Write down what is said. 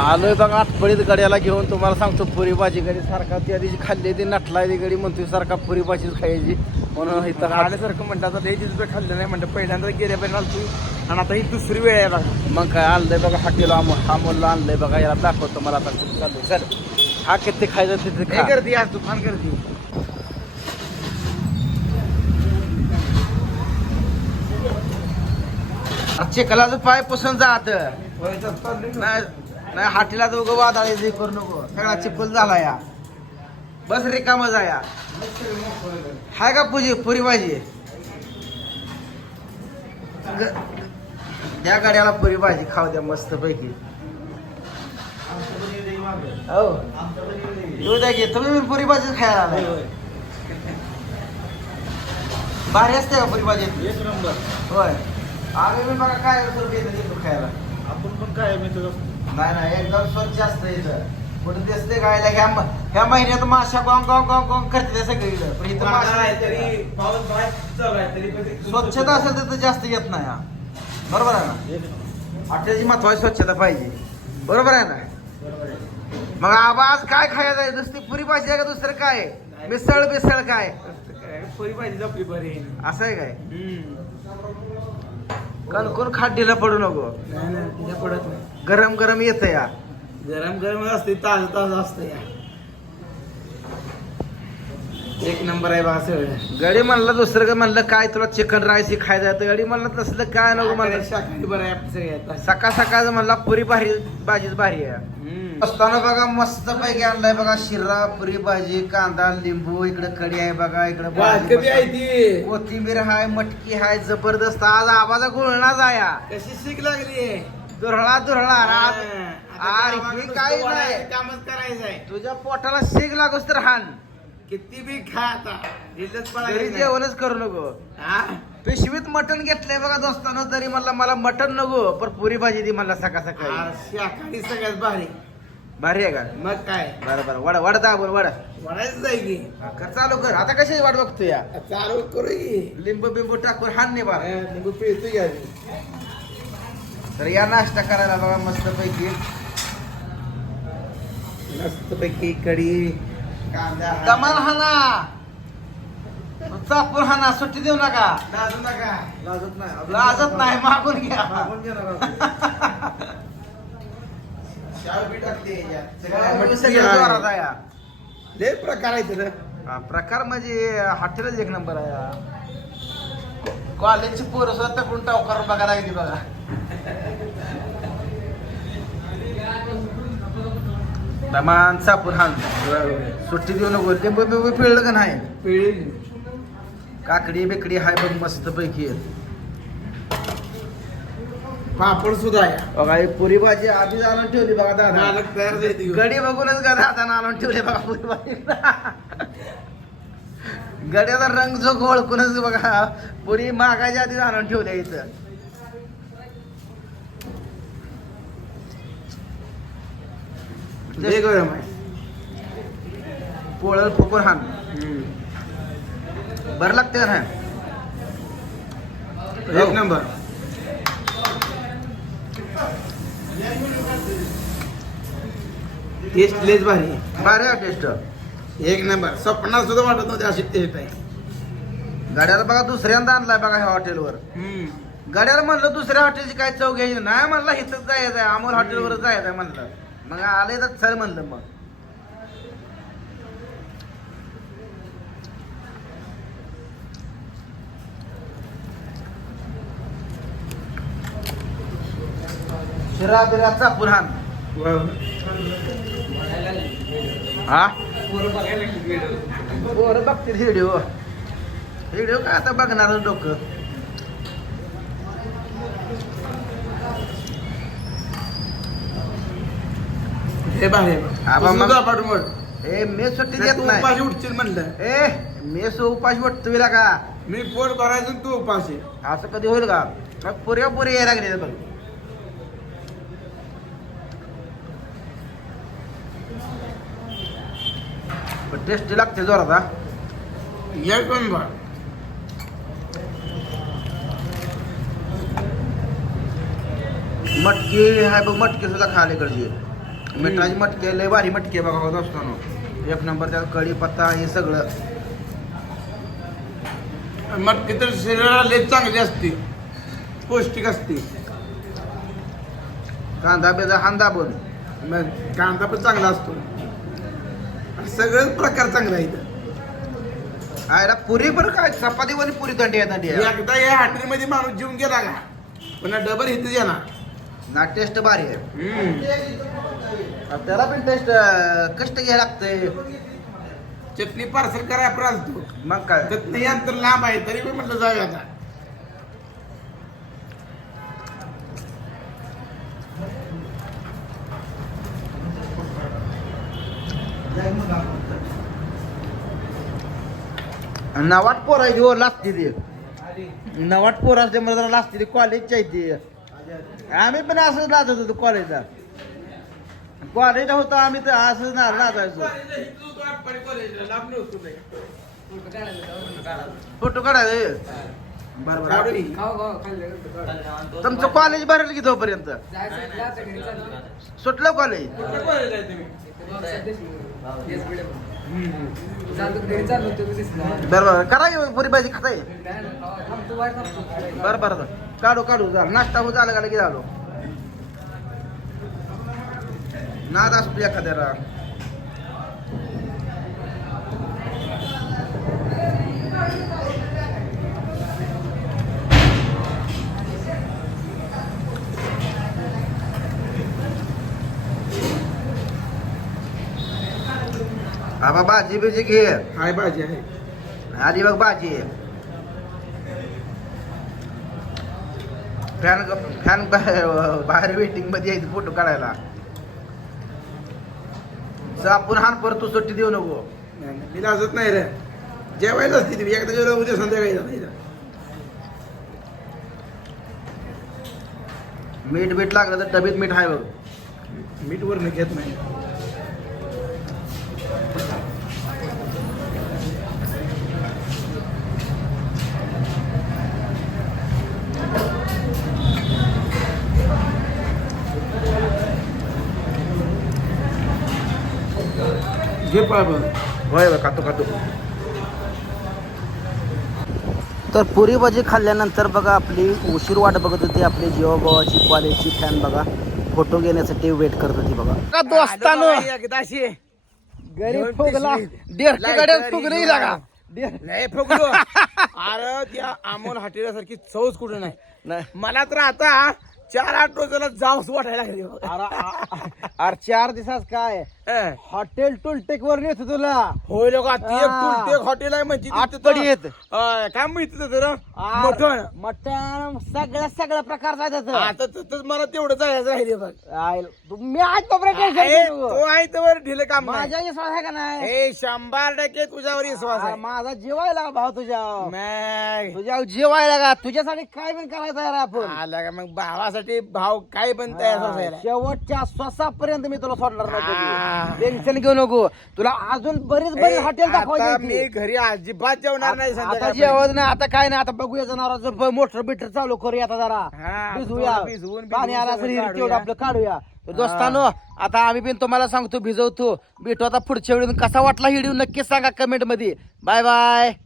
आलोय बघा आठवडीत गड्याला घेऊन तुम्हाला सांगतो पुरी भाजी गडी सारखा त्या दिवशी खाल्ली ती नटलाय ती गडी म्हणतोय सारखा पुरी भाजीच खायची. म्हणून इथं आलं आल्यासारखं म्हणतात आता लई दिवस खाल्लं नाही म्हणतं पहिल्यांदा गेल्या पण आलतो आणि आता ही दुसरी वेळ आहे बघा. मग काय आणलंय बघा हॉटेल अमोलला आणलंय बघा याला दाखवतो मला आता. चाललंय चल. हा किती खायचं तिथे काय. करते आज तुफान करते चिखलाचं पाय पुसून जात. नाही नाही हाटीला तर उगं वादाळे जे करू नको. सगळा चिखल झाला या. बस रिकाम जाया हाय का पुजी पुरी भाजी? द्या गाड्याला पुरी भाजी खाऊ द्या मस्त पैकी हो. येऊ द्या की तुम्ही पुरी भाजी खायला आलाय. भारी असते का पुरी भाजी? एक नंबर. होय. आम्ही बघा काय तिथं खायला. आपण पण काय मी तुझं नाही नाही एकदम स्वच्छ असतं इथं. कुठं दिसते गायला ह्या ह्या महिन्यात माशा गॉंग गॉंग गॉंग गॉंग करते सगळीकडं पण इथं माशा तरी स्वच्छता असेल तर जास्त येत नाही हा. बरोबर आहे ना. हॉटेलची महत्वाची स्वच्छता पाहिजे. बरोबर आहे ना. मग आवाज काय खायचं आहे? नुसती पुरी आहे का दुसरं काय? मिसळ बिसळ काय? काय, पोरी पाहिजे. असं आहे काय. कणकून खाड्डीला पडू नको. नाही नाही पडत नाही. गरम गरम येतं या. गरम गरम असते ताज ताज असतं या. एक नंबर आहे बा सगळं. गडी म्हणलं दुसरं काय म्हणलं काय तुला चिकन राईस हे खायचं आहे? तर गडी म्हणलं तसलं काय नको म्हणलं. शाकाहारी बरं आहे आपलं सगळ्यात सकाळ सकाळ म्हणला पुरी भारी भाजीच भारी आहे. असताना बघा मस्त पैकी आणलाय बघा शिरा पुरी भाजी कांदा लिंबू इकडे कढी आहे बघा इकडे भाजी कधी आहे ती. कोथिंबीर हाय मटकी हाय जबरदस्त. आज आवाजा गुळणाच आया कशी शिक लागली दुरळा दुरळा. आज ही काही नाही. कामच करायचं आहे. तुझ्या पोटाला शेग लागोस तर हान. किती बी खा आता. इज्जत तरी पडायची जेवणच करू नको. पिशवीत मटण घेतलंय बघा दोस्तानो तरी म्हणला मला मटण नको पण पुरी भाजी दी म्हणला सकाळ सकाळी. शाकाहारी सगळ्यात भारी. भारी आहे का? मग काय? बरं बरं. वड वड दाबून वड. वडायचं जाय की. कर चालू कर. आता कशी वाट बघतो या? चालू करू की. लिंबू बिंबू टाकून हान नाही बार हा, लिंबू पिळतो की आधी. तर या नाश्ता करायला बघा मस्त पैकी मस्तपैकी कढी कांदा. कमाल हाना चापून हाना सुट्टी देऊ नका. लाजू नका. लाजत नाही. लाजत नाही. मागून घ्या. मागून घ्या नका. चार बी टाकते याच्यात. हा, मटकी सगळं आहे. जोरात आहे हा. लय प्रकार आहे तिथं हा, प्रकार म्हणजे हॉटेलच एक नंबर आहे हा. कॉलेजची पोरं सुद्धा तकडून टाव करून बघायला लागली बघा दमान चापून हान सुट्टी देऊ नको बिंबू पिळलं का नाही पिळी काकडी बिकडी हाय बघ मस्त पैकी पापड सुद्धा आहे बघा ही पुरी भाजी आधी आणून ठेवली बघा दादा. मालक तयार जायची गडी बघूनच का दादा आणून ठेवले बघा पुरी भाजी गड्याचा रंग जो ओळखूनच बघा पुरी मागाच्या आधी आणून ठेवल्या इथं. लय गरम आहे. पोळल फुकून हाण. बरं लागते का नाही? एक नंबर. टेस्ट लेच भारी. भारी आहे टेस्ट एक नंबर स्वप्नात सुद्धा वाटत नव्हते अशी टेस्ट आहे. गाड्याला बघा दुसऱ्यांदा आणलाय बघा ह्या हॉटेलवर गाड्याला म्हणलं दुसऱ्या हॉटेलची काय चव घ्यायची? नाही म्हणलं इथंच जायचं आहे अमोल हॉटेलवरच जायचं आहे म्हणलं. मग आले तर चल म्हणलं मग. शिरा बिरा चापून हाण हा? पोरं बघतील व्हिडिओ व्हिडिओ काय आता बघणार डोकं? हे भारी आबा मग- ए मी सुट्टी देत नाही. उपाशी उठशील म्हणलं. ए मी सो उपाशी वाटतो का? मी पोट भरायचं आणि तू उपाशी. असं कधी होईल का? मग पुऱ्या पुरी यायला लागली बघ. टेस्टी लागते जोरात हा. एक नंबर मटकी आहे बघ मटकी सुद्धा खाली कडची मिठाची मटके लय भारी मटके बघा होत असताना एक नंबर त्यात कढी पत्ता हे सगळं. मटकी तर शरीराला लय चांगली असते. पौष्टिक असते. कांदा बेजा हांदा पण. कांदा पण चांगला असतो. सगळेच प्रकार चांगले आयला पुरी बरं काय चपाती पण पुरी थंडी आहे थंडी आहे. एकदा या हॉटेलमध्ये माणूस जेवून गेला का पुन्हा डबल इथं येणार. ना टेस्ट भारी आहे. त्याला पण टेस्ट कष्ट घ्यायला लागतंय. चटणी पार्सल करायला आपण आलतो मग काय? तर ते अंतर लांब आहे तरी पण म्हटलं जाऊया आता. नवाट पोर आहे हो लागते ती नवाट पोर असल्यामुळे जरा लागते ती कॉलेजची आहे ती आम्ही पण असंच नाचत होतो कॉलेजला कॉलेजला होतो आम्ही तर असंच ना नाचायचो. फोटो काढायचे बरं बरं. काढू. की? तुमचं कॉलेज भरेल की तोपर्यंत सुटलं कॉलेज बरं बरं. करा येऊ पुरी भाजी खाताय. बरं बरं बरं. काढू काढू. जा. नाश्ता हो झाला का लगेच आलो. नाद असतो एखाद्याला. आबा भाजी बिजी घे. हाय भाजी आहे. आली बघ भाजी. फॅन फॅन बाहेर वेटिंगमध्ये यायचं फोटो काढायला. आपण हान परत तू सुट्टी देऊ नको. नाही, नाही, मी लाजत नाही रे. जेवायला असते तुम्ही एकदा जेवलं उद्या संध्याकाळी जाता मीठ बीठ लागलं तर डबीत मीठ आहे बघ. मीठ वर घेत नाही. घे पाबा होय होय खातो खातो. तर पुरी भाजी खाल्ल्यानंतर बघा आपली उशीर वाट बघत होती आपली जीवाभावाची कॉलेजची फॅन बघा. फोटो घेण्यासाठी वेट करत होती बघा. दोस्तानो? एकदाशी गरीब फुगला. फुगली. नाही फुगलो. अरे त्या अमोल हॉटेलासारखी चवच कुठं नाही. नाही. मला तर आता चार आठ रोजाला जाऊस वाटायला लागली अरे चार दिवसात काय. हॉटेल टुलटेक वर नेत तुला. होय लोक एक हॉटेल आहे म्हणजे आठ तिथं तर- पडी आहेत. अं, काय माहिती तर मटण. मटण सगळ्या सगळ्या प्रकारचा आहे. आता मला तेवढं जायचं राहिले बघ. मी आज. तो आहे तर ढिलं काम. माझ्या विश्वास आहे का नाही? शंभर टक्के तुझ्यावर विश्वास आहे. माझा जीवायला का भाव तुझ्या. तुझ्या जीवायला का तुझ्यासाठी काय पण करायचं आहे रे आपण. आला का मग भावासाठी भाव काय पण तयार शेवटच्या श्वासापर्यंत मी तुला सोडणार. नाही टेन्शन घेऊ नको. तुला अजून बरीच बरीच हॉटेल आता दाखवायची मी घरी अजिबात जेवणार नाही आता संध्याकाळपर्यंत. जेवण नाही आता काय नाही आता बघूया जनावरांचं मोटर बिटर चालू करूया आता जरा. हा, भिजवूया थोडं भिजवून- पाणी भिजवून आला सगळं असेल तेवढं काढूया. आपलं काढूया. तर दोस्तानो आता आम्ही पण तुम्हाला सांगतो भिजवतो. भेटू आता पुढच्या वेळी. कसा वाटला व्हिडिओ नक्कीच सांगा कमेंटमध्ये बाय बाय.